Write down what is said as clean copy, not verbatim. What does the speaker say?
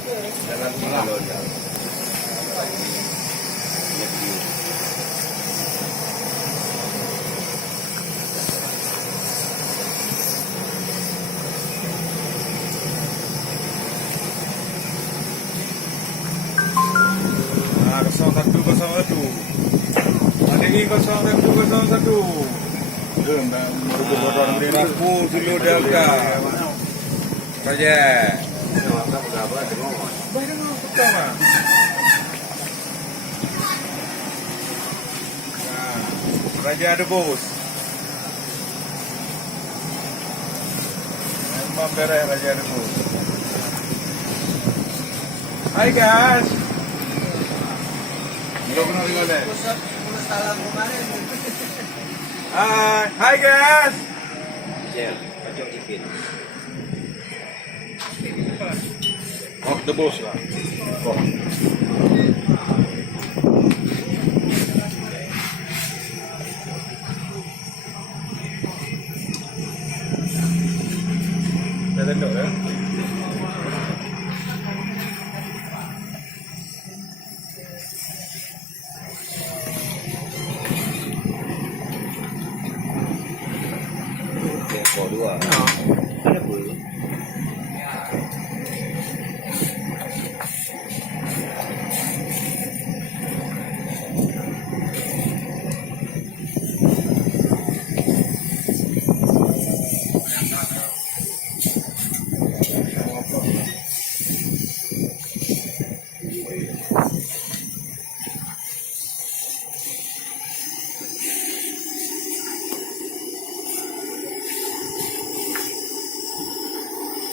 Jalan Malon. Nah, 0101. Ada ini 0101. Aku dulu Delta. Saja. Pertama. Nah, Raja ada bos. Memang beres Raja ada bos. Hai guys. Belum kenal dengan dia. Hai guys. Jel, kacau dikit. Off the boss lah. Oh. Dah tenduk ya.